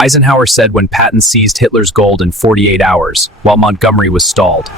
Eisenhower said when Patton seized Hitler's gold in 48 hours, while Montgomery was stalled.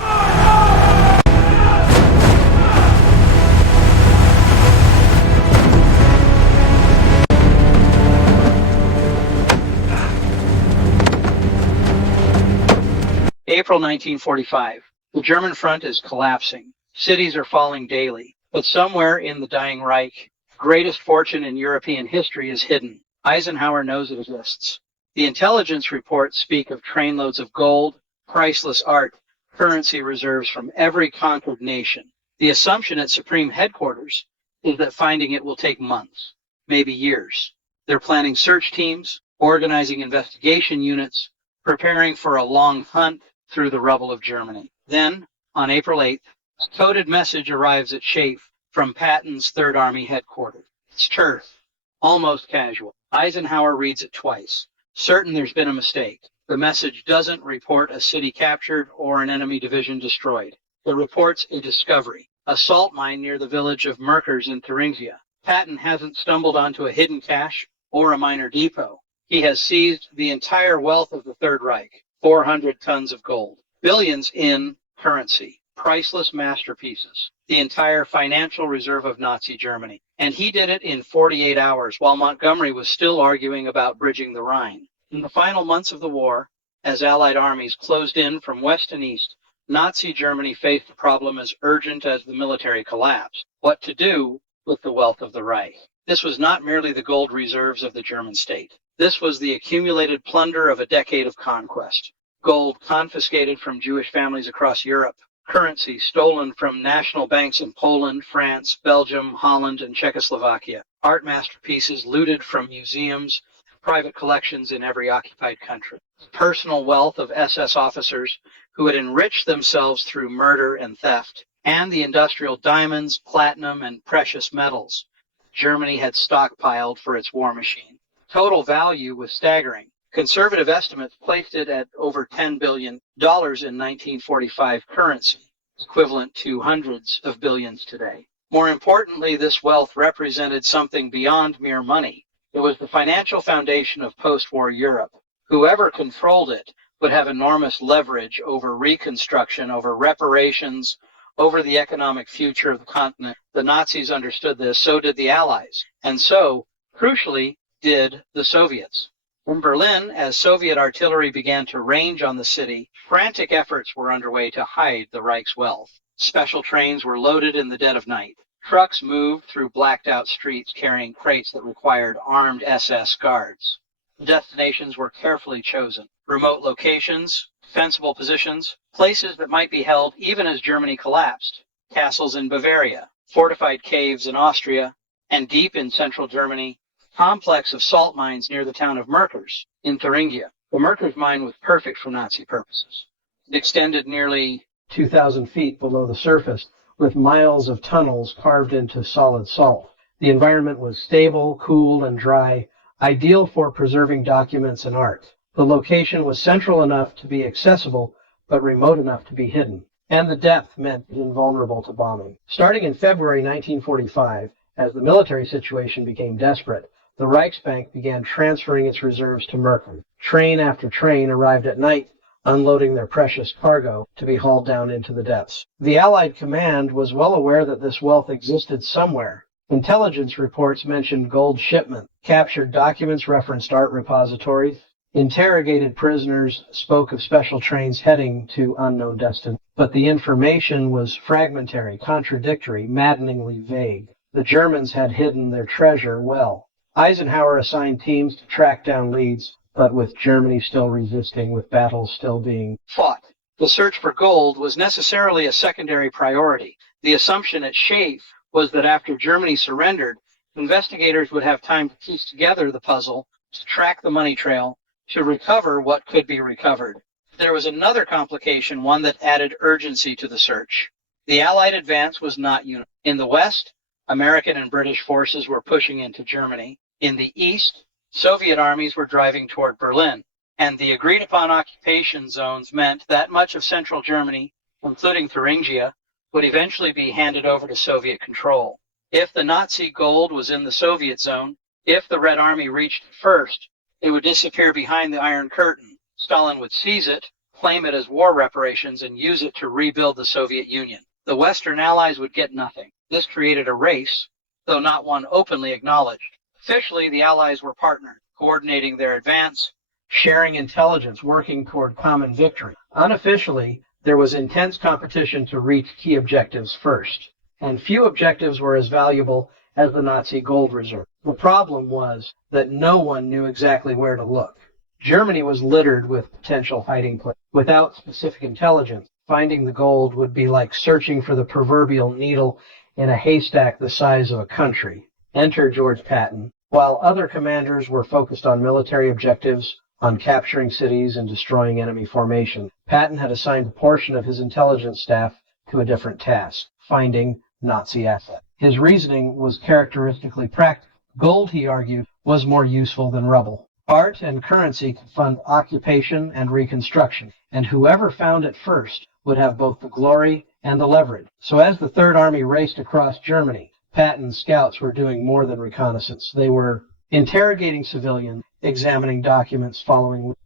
April 1945. The German front is collapsing. Cities are falling daily. But somewhere in the dying Reich, greatest fortune in European history is hidden. Eisenhower knows it exists. The intelligence reports speak of trainloads of gold, priceless art, currency reserves from every conquered nation. The assumption at Supreme Headquarters is that finding it will take months, maybe years. They're planning search teams, organizing investigation units, preparing for a long hunt through the rubble of Germany. Then, on April 8th, a coded message arrives at Schaeff from Patton's Third Army headquarters. It's terse, almost casual. Eisenhower reads it twice, certain there's been a mistake. The message doesn't report a city captured or an enemy division destroyed. It reports a discovery, a salt mine near the village of Merkers in Thuringia. Patton hasn't stumbled onto a hidden cache or a minor depot. He has seized the entire wealth of the Third Reich, 400 tons of gold, billions in currency, priceless masterpieces, the entire financial reserve of Nazi Germany. And he did it in 48 hours while Montgomery was still arguing about bridging the Rhine. In the final months of the war, as Allied armies closed in from west and east, Nazi Germany faced a problem as urgent as the military collapse: what to do with the wealth of the Reich. This was not merely the gold reserves of the German state. This was the accumulated plunder of a decade of conquest. Gold confiscated from Jewish families across Europe, currency stolen from national banks in Poland, France, Belgium, Holland, and Czechoslovakia, art masterpieces looted from museums, private collections in every occupied country, personal wealth of SS officers who had enriched themselves through murder and theft, and the industrial diamonds, platinum, and precious metals Germany had stockpiled for its war machine. Total value was staggering. Conservative estimates placed it at over $10 billion in 1945 currency, equivalent to hundreds of billions today. More importantly, this wealth represented something beyond mere money. It was the financial foundation of post-war Europe. Whoever controlled it would have enormous leverage over reconstruction, over reparations, over the economic future of the continent. The Nazis understood this, so did the Allies, and so, crucially, did the Soviets. In Berlin, as Soviet artillery began to range on the city, frantic efforts were underway to hide the Reich's wealth. Special trains were loaded in the dead of night. Trucks moved through blacked-out streets carrying crates that required armed SS guards. The destinations were carefully chosen. Remote locations, defensible positions, places that might be held even as Germany collapsed. Castles in Bavaria, fortified caves in Austria, and deep in central Germany, complex of salt mines near the town of Merkers in Thuringia. The Merkers mine was perfect for Nazi purposes. It extended nearly 2,000 feet below the surface, with miles of tunnels carved into solid salt. The environment was stable, cool, and dry, ideal for preserving documents and art. The location was central enough to be accessible, but remote enough to be hidden. And the depth meant invulnerable to bombing. Starting in February 1945, as the military situation became desperate, the Reichsbank began transferring its reserves to Merkel. Train after train arrived at night, unloading their precious cargo to be hauled down into the depths. The Allied command was well aware that this wealth existed somewhere. Intelligence reports mentioned gold shipment. Captured documents referenced art repositories. Interrogated prisoners spoke of special trains heading to unknown destinations. But the information was fragmentary, contradictory, maddeningly vague. The Germans had hidden their treasure well. Eisenhower assigned teams to track down leads, but with Germany still resisting, with battles still being fought. The search for gold was necessarily a secondary priority. The assumption at Schaeff was that after Germany surrendered, investigators would have time to piece together the puzzle, to track the money trail, to recover what could be recovered. There was another complication, one that added urgency to the search. The Allied advance was not uniform. In the West, American and British forces were pushing into Germany. In the East, Soviet armies were driving toward Berlin, and the agreed-upon occupation zones meant that much of central Germany, including Thuringia, would eventually be handed over to Soviet control. If the Nazi gold was in the Soviet zone, if the Red Army reached it first, They would disappear behind the Iron Curtain. Stalin would seize it, claim it as war reparations, and use it to rebuild the Soviet Union. The Western Allies would get nothing. This created a race, though not one openly acknowledged. Officially, the Allies were partnered, coordinating their advance, sharing intelligence, working toward common victory. Unofficially, there was intense competition to reach key objectives first, and few objectives were as valuable as the Nazi gold reserve. The problem was that no one knew exactly where to look. Germany was littered with potential hiding places. Without specific intelligence, finding the gold would be like searching for the proverbial needle in a haystack the size of a country. Enter George Patton. While other commanders were focused on military objectives, on capturing cities and destroying enemy formation, Patton had assigned a portion of his intelligence staff to a different task, finding Nazi assets. His reasoning was characteristically practical. Gold, he argued, was more useful than rubble. Art and currency could fund occupation and reconstruction, and whoever found it first would have both the glory and the leverage. So as the Third Army raced across Germany, Patton's scouts were doing more than reconnaissance. They were interrogating civilians, examining documents,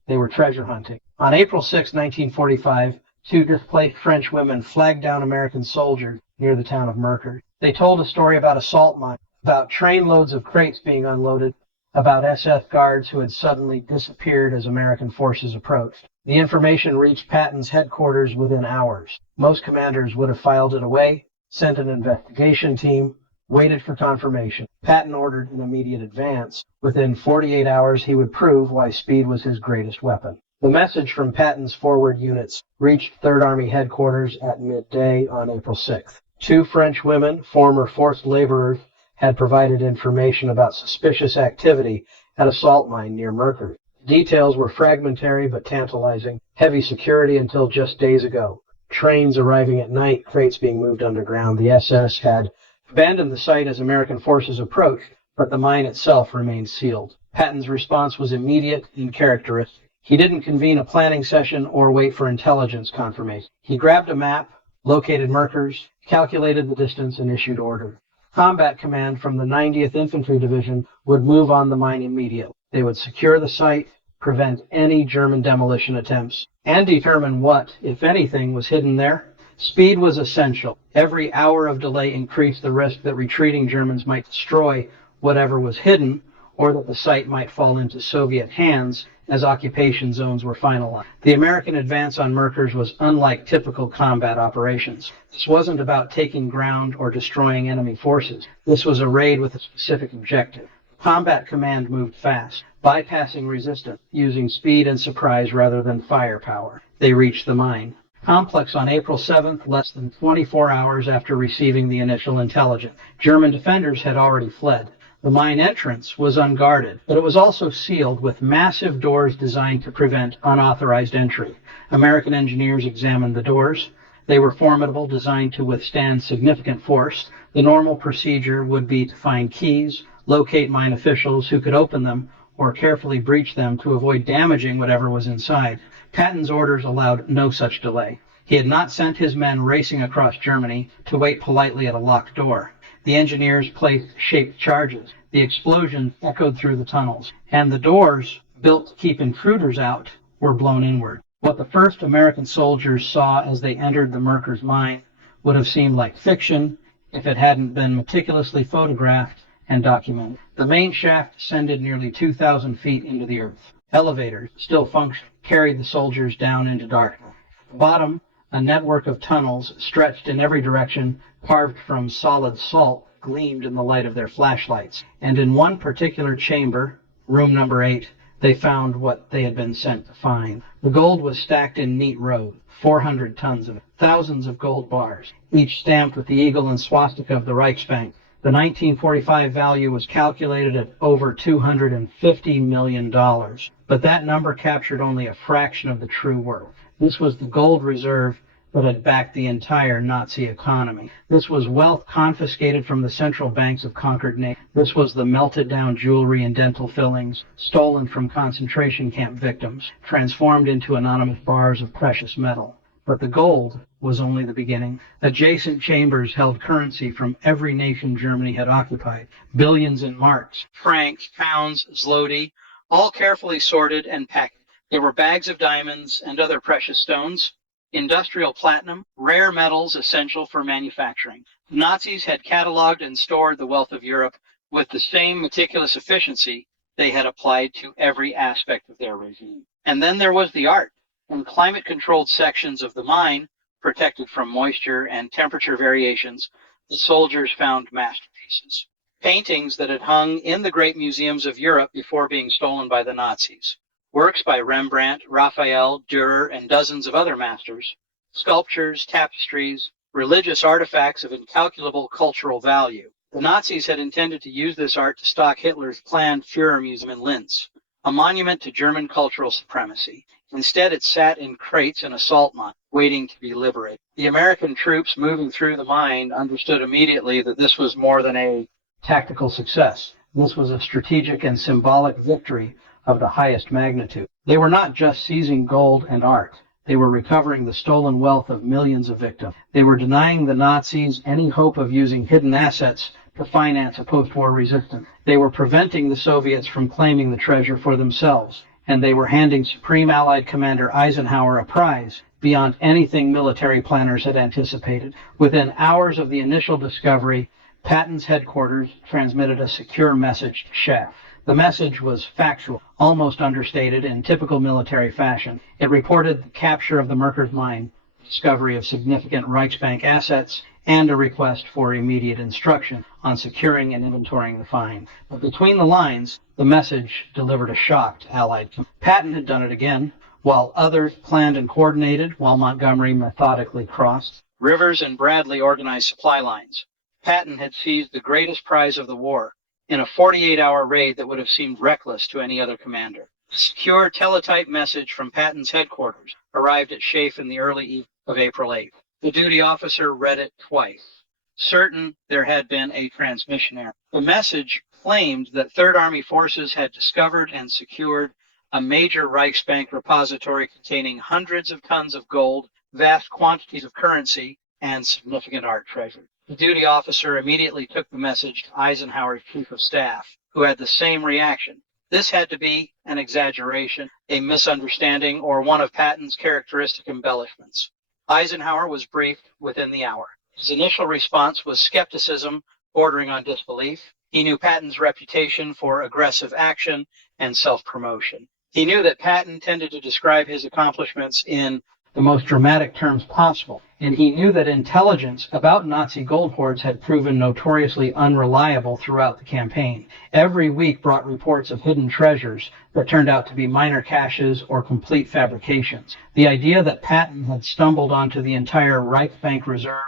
they were treasure hunting. On April 6, 1945, two displaced French women flagged down American soldiers near the town of Mercur. They told a story about a salt mine, about trainloads of crates being unloaded, about SS guards who had suddenly disappeared as American forces approached. The information reached Patton's headquarters within hours. Most commanders would have filed it away, sent an investigation team, waited for confirmation. Patton ordered an immediate advance. Within 48 hours, he would prove why speed was his greatest weapon. The message from Patton's forward units reached Third Army headquarters at midday on April 6th. Two French women, former forced laborers, had provided information about suspicious activity at a salt mine near Mercur. Details were fragmentary but tantalizing. Heavy security until just days ago. Trains arriving at night, crates being moved underground. The SS had abandoned the site as American forces approached, but the mine itself remained sealed. Patton's response was immediate and characteristic. He didn't convene a planning session or wait for intelligence confirmation. He grabbed a map, located Mercurs, calculated the distance, and issued orders. Combat command from the 90th Infantry Division would move on the mine immediately. They would secure the site, prevent any German demolition attempts, and determine what, if anything, was hidden there. Speed was essential. Every hour of delay increased the risk that retreating Germans might destroy whatever was hidden, or that the site might fall into Soviet hands as occupation zones were finalized. The American advance on Mercurs was unlike typical combat operations. This wasn't about taking ground or destroying enemy forces. This was a raid with a specific objective. Combat command moved fast, bypassing resistance, using speed and surprise rather than firepower. They reached the mine complex on April 7th, less than 24 hours after receiving the initial intelligence. German defenders had already fled. The mine entrance was unguarded, but it was also sealed with massive doors designed to prevent unauthorized entry. American engineers examined the doors. They were formidable, designed to withstand significant force. The normal procedure would be to find keys, locate mine officials who could open them, or carefully breach them to avoid damaging whatever was inside. Patton's orders allowed no such delay. He had not sent his men racing across Germany to wait politely at a locked door. The engineers placed shaped charges. The explosions echoed through the tunnels, and the doors, built to keep intruders out, were blown inward. What the first American soldiers saw as they entered the Mercurs mine would have seemed like fiction if it hadn't been meticulously photographed and documented. The main shaft descended nearly 2,000 feet into the earth. Elevators, still functioning, carried the soldiers down into darkness. At the bottom, a network of tunnels stretched in every direction, carved from solid salt, gleamed in the light of their flashlights. And in one particular chamber, room number 8, they found what they had been sent to find. The gold was stacked in neat rows, 400 tons of it, thousands of gold bars, each stamped with the eagle and swastika of the Reichsbank. The 1945 value was calculated at over $250 million, but that number captured only a fraction of the true worth. This was the gold reserve that had backed the entire Nazi economy. This was wealth confiscated from the central banks of conquered nations. This was the melted down jewelry and dental fillings stolen from concentration camp victims, transformed into anonymous bars of precious metal. But the gold was only the beginning. Adjacent chambers held currency from every nation Germany had occupied. Billions in marks, francs, pounds, zloty, all carefully sorted and packed. There were bags of diamonds and other precious stones, industrial platinum, rare metals essential for manufacturing. The Nazis had cataloged and stored the wealth of Europe with the same meticulous efficiency they had applied to every aspect of their regime. And then there was the art. In climate-controlled sections of the mine, protected from moisture and temperature variations, the soldiers found masterpieces. Paintings that had hung in the great museums of Europe before being stolen by the Nazis. Works by Rembrandt, Raphael, Dürer, and dozens of other masters. Sculptures, tapestries, religious artifacts of incalculable cultural value. The Nazis had intended to use this art to stock Hitler's planned Führermuseum in Linz, a monument to German cultural supremacy. Instead, it sat in crates in a salt mine, waiting to be liberated. The American troops moving through the mine understood immediately that this was more than a tactical success. This was a strategic and symbolic victory of the highest magnitude. They were not just seizing gold and art. They were recovering the stolen wealth of millions of victims. They were denying the Nazis any hope of using hidden assets to finance a post-war resistance. They were preventing the Soviets from claiming the treasure for themselves. And they were handing Supreme Allied Commander Eisenhower a prize beyond anything military planners had anticipated. Within hours of the initial discovery, Patton's headquarters transmitted a secure message to Schaff. The message was factual, almost understated in typical military fashion. It reported the capture of the Merkers mine, discovery of significant Reichsbank assets, and a request for immediate instruction on securing and inventorying the find. But between the lines, the message delivered a shock to Allied. Patton had done it again, while others planned and coordinated, while Montgomery methodically crossed. Rivers and Bradley organized supply lines. Patton had seized the greatest prize of the war in a 48-hour raid that would have seemed reckless to any other commander. A secure teletype message from Patton's headquarters arrived at Schaff in the early evening of April 8th. The duty officer read it twice, certain there had been a transmission error. The message claimed that Third Army forces had discovered and secured a major Reichsbank repository containing hundreds of tons of gold, vast quantities of currency, and significant art treasure. The duty officer immediately took the message to Eisenhower's chief of staff, who had the same reaction. This had to be an exaggeration, a misunderstanding, or one of Patton's characteristic embellishments. Eisenhower was briefed within the hour. His initial response was skepticism bordering on disbelief. He knew Patton's reputation for aggressive action and self-promotion. He knew that Patton tended to describe his accomplishments in the most dramatic terms possible, and he knew that intelligence about Nazi gold hoards had proven notoriously unreliable throughout the campaign. Every week brought reports of hidden treasures that turned out to be minor caches or complete fabrications. The idea that Patton had stumbled onto the entire Reichsbank reserve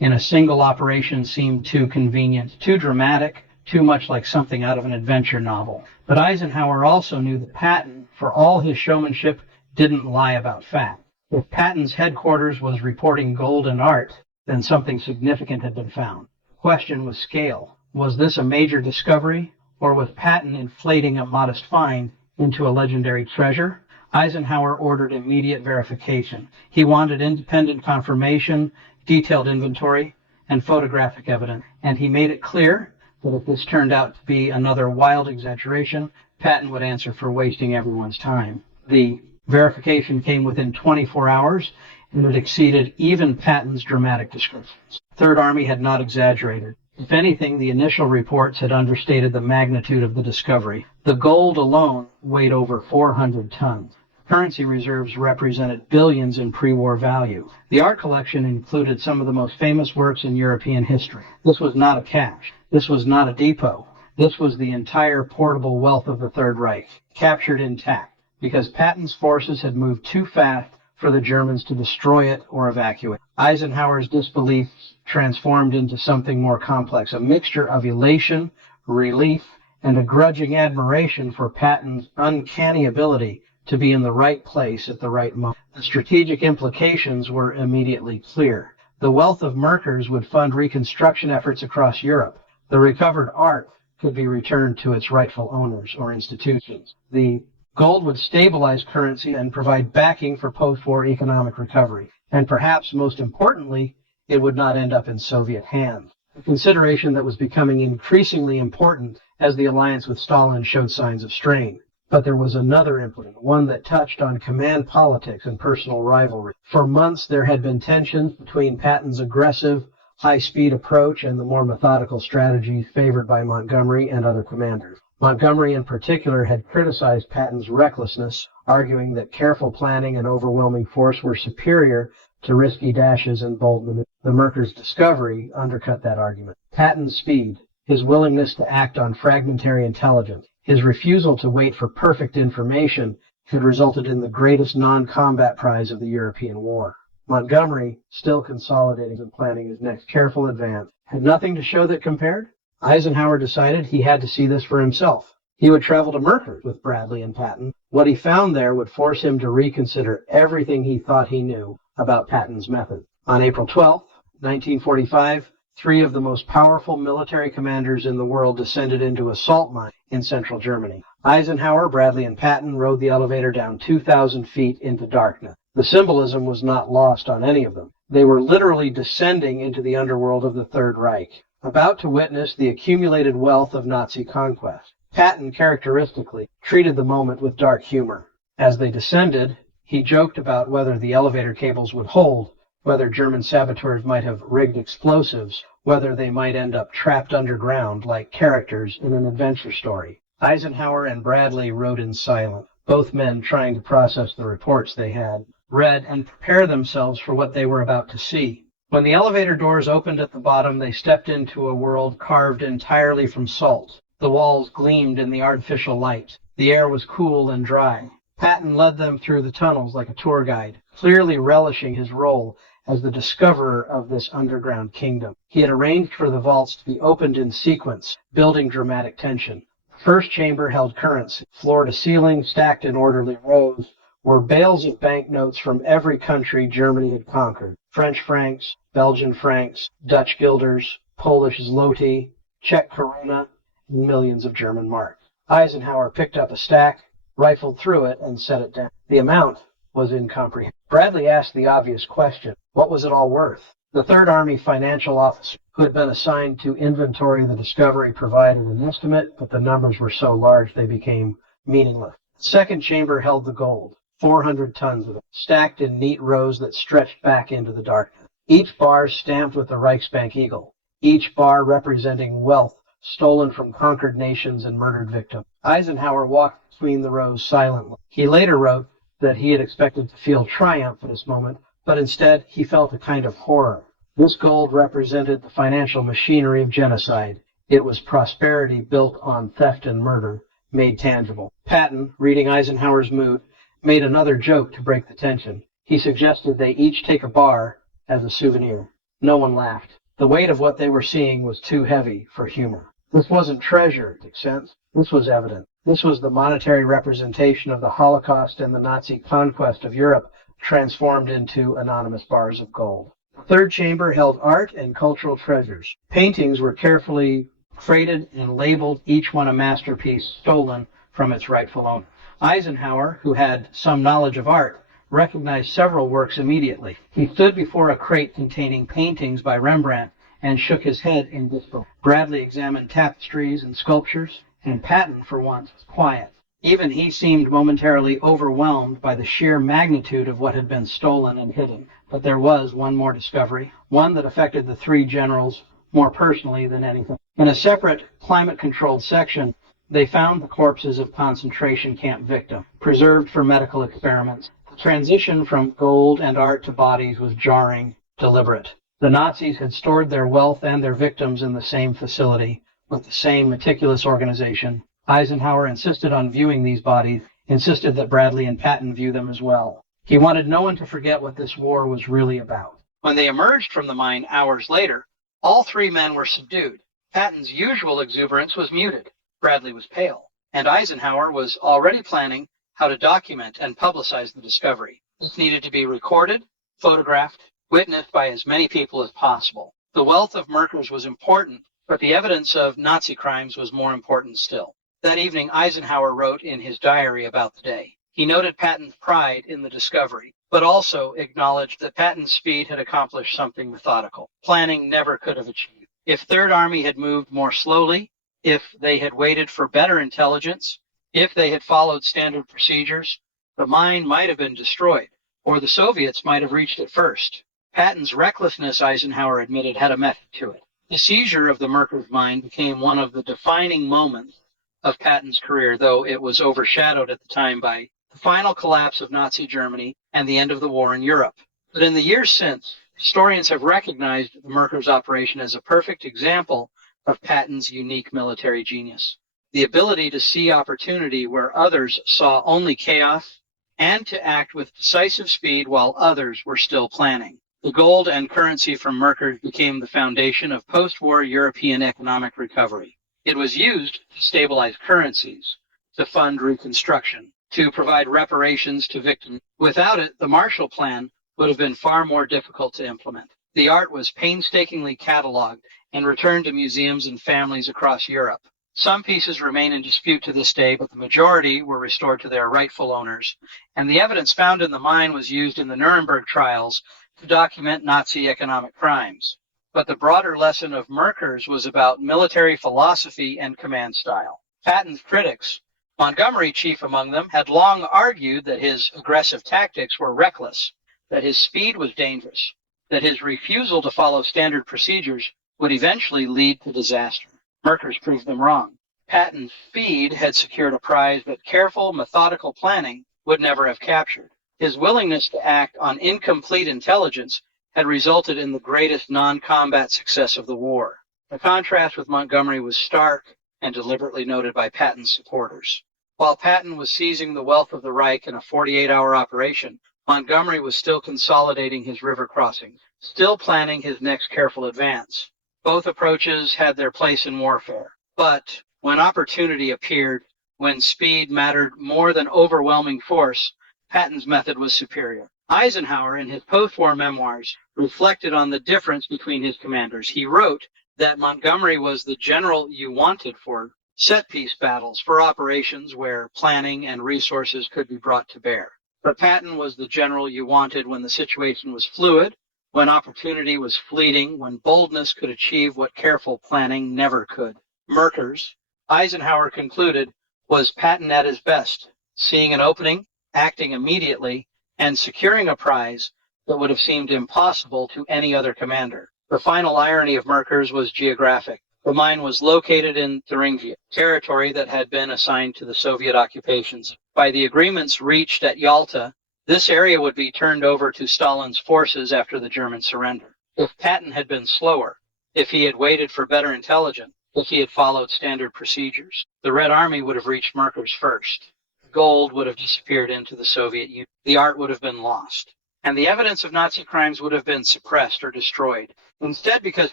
in a single operation seemed too convenient, too dramatic, too much like something out of an adventure novel. But Eisenhower also knew that Patton, for all his showmanship, didn't lie about fact. If Patton's headquarters was reporting gold and art, then something significant had been found. The question was scale. Was this a major discovery, or was Patton inflating a modest find into a legendary treasure? Eisenhower ordered immediate verification. He wanted independent confirmation, detailed inventory, and photographic evidence, and he made it clear that if this turned out to be another wild exaggeration, Patton would answer for wasting everyone's time. The verification came within 24 hours, and it exceeded even Patton's dramatic descriptions. Third Army had not exaggerated. If anything, the initial reports had understated the magnitude of the discovery. The gold alone weighed over 400 tons. Currency reserves represented billions in pre-war value. The art collection included some of the most famous works in European history. This was not a cache. This was not a depot. This was the entire portable wealth of the Third Reich, captured intact, because Patton's forces had moved too fast for the Germans to destroy it or evacuate. Eisenhower's disbelief transformed into something more complex, a mixture of elation, relief, and a grudging admiration for Patton's uncanny ability to be in the right place at the right moment. The strategic implications were immediately clear. The wealth of Merkers would fund reconstruction efforts across Europe. The recovered art could be returned to its rightful owners or institutions. The gold would stabilize currency and provide backing for post-war economic recovery. And perhaps most importantly, it would not end up in Soviet hands, a consideration that was becoming increasingly important as the alliance with Stalin showed signs of strain. But there was another implement, one that touched on command politics and personal rivalry. For months, there had been tensions between Patton's aggressive, high-speed approach and the more methodical strategies favored by Montgomery and other commanders. Montgomery, in particular, had criticized Patton's recklessness, arguing that careful planning and overwhelming force were superior to risky dashes and bold maneuvers. The Merkers' discovery undercut that argument. Patton's speed, his willingness to act on fragmentary intelligence, his refusal to wait for perfect information had resulted in the greatest non-combat prize of the European war. Montgomery, still consolidating and planning his next careful advance, had nothing to show that compared. Eisenhower decided he had to see this for himself. He would travel to Merkers with Bradley and Patton. What he found there would force him to reconsider everything he thought he knew about Patton's method. On April 12, 1945, three of the most powerful military commanders in the world descended into a salt mine in central Germany. Eisenhower, Bradley, and Patton rode the elevator down 2,000 feet into darkness. The symbolism was not lost on any of them. They were literally descending into the underworld of the Third Reich, about to witness the accumulated wealth of Nazi conquest. Patton, characteristically, treated the moment with dark humor. As they descended, he joked about whether the elevator cables would hold, whether German saboteurs might have rigged explosives, whether they might end up trapped underground like characters in an adventure story. Eisenhower and Bradley rode in silence, both men trying to process the reports they had read and prepare themselves for what they were about to see. When the elevator doors opened at the bottom, they stepped into a world carved entirely from salt. The walls gleamed in the artificial light. The air was cool and dry. Patton led them through the tunnels like a tour guide, clearly relishing his role as the discoverer of this underground kingdom. He had arranged for the vaults to be opened in sequence, building dramatic tension. The first chamber held currency. Floor to ceiling, stacked in orderly rows, were bales of banknotes from every country Germany had conquered. French francs, Belgian francs, Dutch guilders, Polish zloty, Czech koruna, and millions of German marks. Eisenhower picked up a stack, rifled through it, and set it down. The amount was incomprehensible. Bradley asked the obvious question: what was it all worth? The Third Army financial officer, who had been assigned to inventory the discovery, provided an estimate, but the numbers were so large they became meaningless. The second chamber held the gold, 400 tons of it, stacked in neat rows that stretched back into the darkness. Each bar stamped with the Reichsbank eagle, each bar representing wealth stolen from conquered nations and murdered victims. Eisenhower walked between the rows silently. He later wrote that he had expected to feel triumph at this moment, but instead he felt a kind of horror. This gold represented the financial machinery of genocide. It was prosperity built on theft and murder, made tangible. Patton, reading Eisenhower's mood, made another joke to break the tension. He suggested they each take a bar as a souvenir. No one laughed. The weight of what they were seeing was too heavy for humor. This wasn't treasure, in a sense. This was evidence. This was the monetary representation of the Holocaust and the Nazi conquest of Europe transformed into anonymous bars of gold. The third chamber held art and cultural treasures. Paintings were carefully freighted and labeled, each one a masterpiece stolen from its rightful owner. Eisenhower, who had some knowledge of art, recognized several works immediately. He stood before a crate containing paintings by Rembrandt and shook his head in disbelief. Bradley examined tapestries and sculptures, and Patton, for once, was quiet. Even he seemed momentarily overwhelmed by the sheer magnitude of what had been stolen and hidden. But there was one more discovery, one that affected the three generals more personally than anything. In a separate climate-controlled section, they found the corpses of concentration camp victims, preserved for medical experiments. The transition from gold and art to bodies was jarring, deliberate. The Nazis had stored their wealth and their victims in the same facility, with the same meticulous organization. Eisenhower insisted on viewing these bodies, insisted that Bradley and Patton view them as well. He wanted no one to forget what this war was really about. When they emerged from the mine hours later, all three men were subdued. Patton's usual exuberance was muted. Bradley was pale, and Eisenhower was already planning how to document and publicize the discovery. This needed to be recorded, photographed, witnessed by as many people as possible. The wealth of Merkers was important, but the evidence of Nazi crimes was more important still. That evening, Eisenhower wrote in his diary about the day. He noted Patton's pride in the discovery, but also acknowledged that Patton's speed had accomplished something methodical. Planning never could have achieved. If Third Army had moved more slowly, if they had waited for better intelligence, If they had followed standard procedures, the mine might have been destroyed, or the Soviets might have reached it first. Patton's recklessness, Eisenhower admitted, had a method to it. The seizure of the Merkers mine became one of the defining moments of Patton's career, though it was overshadowed at the time by the final collapse of Nazi Germany and the end of the war in Europe. But in the years since, historians have recognized the Merkers operation as a perfect example of Patton's unique military genius. The ability to see opportunity where others saw only chaos, and to act with decisive speed while others were still planning. The gold and currency from Merkers became the foundation of post-war European economic recovery. It was used to stabilize currencies, to fund reconstruction, to provide reparations to victims. Without it, the Marshall Plan would have been far more difficult to implement. The art was painstakingly cataloged and returned to museums and families across Europe. Some pieces remain in dispute to this day, but the majority were restored to their rightful owners, and the evidence found in the mine was used in the Nuremberg trials to document Nazi economic crimes. But the broader lesson of Merkers was about military philosophy and command style. Patton's critics, Montgomery chief among them, had long argued that his aggressive tactics were reckless, that his speed was dangerous, that his refusal to follow standard procedures would eventually lead to disaster. Merkers proved them wrong. Patton's speed had secured a prize that careful, methodical planning would never have captured. His willingness to act on incomplete intelligence had resulted in the greatest non-combat success of the war. The contrast with Montgomery was stark and deliberately noted by Patton's supporters. While Patton was seizing the wealth of the Reich in a 48-hour operation, Montgomery was still consolidating his river crossings, still planning his next careful advance. Both approaches had their place in warfare, but when opportunity appeared, when speed mattered more than overwhelming force, Patton's method was superior. Eisenhower, in his post-war memoirs, reflected on the difference between his commanders. He wrote that Montgomery was the general you wanted for set-piece battles, for operations where planning and resources could be brought to bear. But Patton was the general you wanted when the situation was fluid, when opportunity was fleeting, when boldness could achieve what careful planning never could. Merkers, Eisenhower concluded, was Patton at his best, seeing an opening, acting immediately, and securing a prize that would have seemed impossible to any other commander. The final irony of Merkers was geographic. The mine was located in Thuringia, territory that had been assigned to the Soviet occupations. By the agreements reached at Yalta, this area would be turned over to Stalin's forces after the German surrender. If Patton had been slower, if he had waited for better intelligence, if he had followed standard procedures, the Red Army would have reached Merkers first. Gold would have disappeared into the Soviet Union. The art would have been lost, and the evidence of Nazi crimes would have been suppressed or destroyed. Instead, because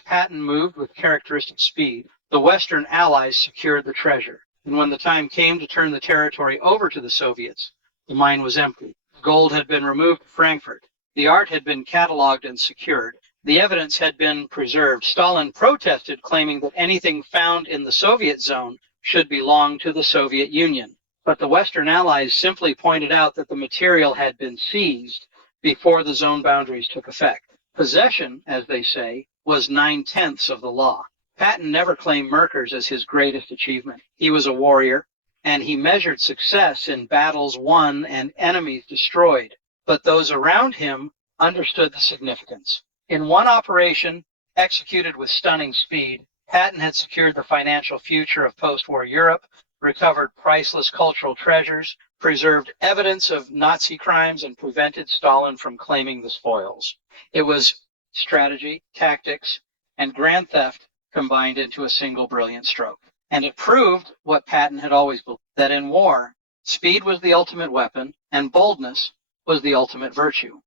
Patton moved with characteristic speed, the Western Allies secured the treasure. And when the time came to turn the territory over to the Soviets, the mine was empty. Gold had been removed to Frankfurt. The art had been cataloged and secured. The evidence had been preserved. Stalin protested, claiming that anything found in the Soviet zone should belong to the Soviet Union. But the Western Allies simply pointed out that the material had been seized before the zone boundaries took effect. Possession, as they say, was 9/10 of the law. Patton never claimed Merkers as his greatest achievement. He was a warrior, and he measured success in battles won and enemies destroyed. But those around him understood the significance. In one operation, executed with stunning speed, Patton had secured the financial future of post-war Europe, recovered priceless cultural treasures, preserved evidence of Nazi crimes, and prevented Stalin from claiming the spoils. It was strategy, tactics, and grand theft combined into a single brilliant stroke. And it proved what Patton had always believed, that in war, speed was the ultimate weapon, and boldness was the ultimate virtue.